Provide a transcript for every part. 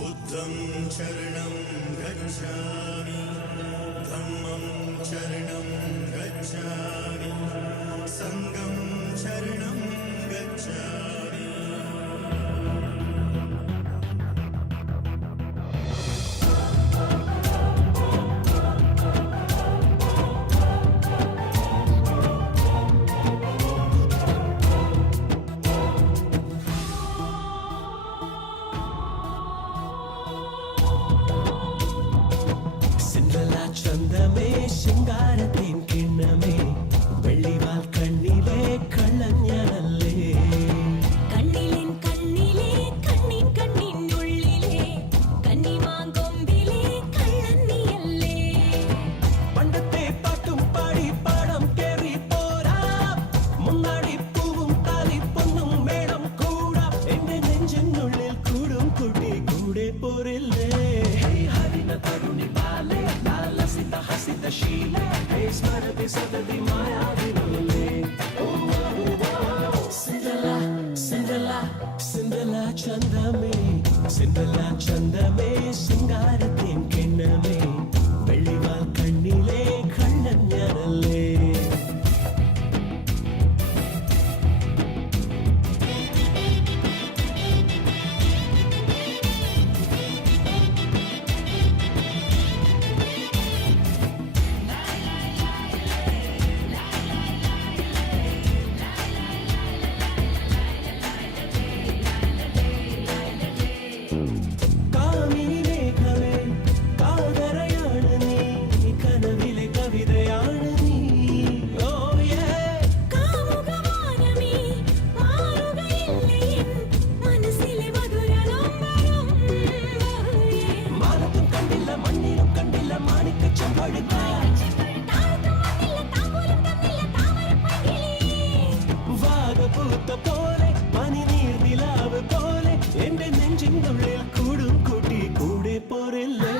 बुद्धं शरणं गच्छामि धम्मं शरणं गच्छामि संघं शरणं गच्छामि ചന്തമേ ശൃംഗാരത്തിൻ കിണ്ണമേ വെള്ളിവാൽ കണ്ണിലെ കള്ളഞ്ഞാനല്ലേ കണ്ണിലെ കണ്ണിൻ കണ്ണിനുള്ളിലെ കന്നിമാങ്കൊമ്പിലെ കള്ളന്നിയല്ലേ പണ്ടത്തെ പാട്ടും പാടി പാടം കേറി പോരാ മുന്നാടി പൂവും താലിപ്പൊന്നും വേണം കൂടാ എന്റെ നെഞ്ചിനുള്ളിൽ കൂടും കുട്ടി കൂടെ പോരില്ലേ ഹരിന തരുണി ബാലെ ലാലസിത ഹസിത ശീലെ സ്മരതി സദതി മായാവിനുള്ളിലെ സിന്ദല സിന്ദല സിന്ദല ചന്ദമേ സിന്ദല ചന്ദമേ ശൃംഗാരത്തിൻ കിണ്ണമേ വെള്ളിവാൽ കണ്ണിലെ കള്ളഞ്ഞാനല്ലേ കാമിനി മേഘമേ കാതരയാണ് നീ കനവിലെ കവിതയാണ് നീ ഓ യേ കാമുകവാനമേ മാറുകയില്ലേ മനസ്സിലെ മധുരനൊമ്പരം മാനത്തും കണ്ടില്ല മണ്ണിലും കണ്ടില്ല മാണിക്ക ചെമ്പഴുക്ക വാഗപൂത്ത പോലെ പനിനീർ നിലാവ് പോലെ എന്റെ നെഞ്ചിനുള്ളിൽ കൂടും കൂട്ടി കൂടെ പോരില്ലേ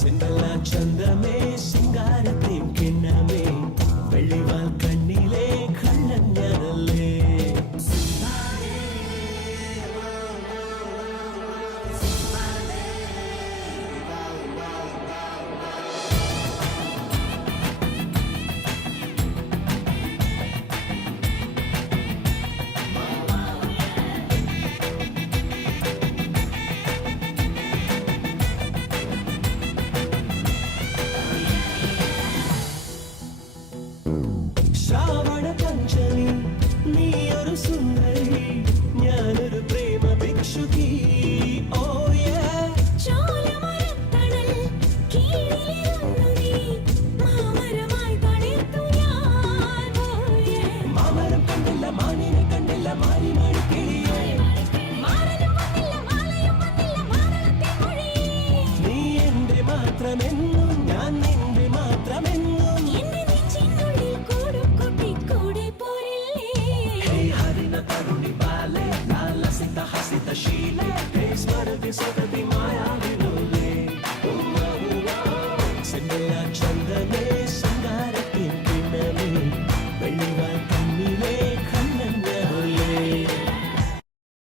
സിന്ദല ചന്ദമേ ശൃംഗാരത്തിൻ കിണ്ണമേ വെള്ളിവാൽ കണ്ണിലെ കള്ളഞ്ഞാനല്ലേ ശ്രാവണ പഞ്ചമി നീ ഒരു സുന്ദരി ഞാനൊരു പ്രേമ ഭിക്ഷുകി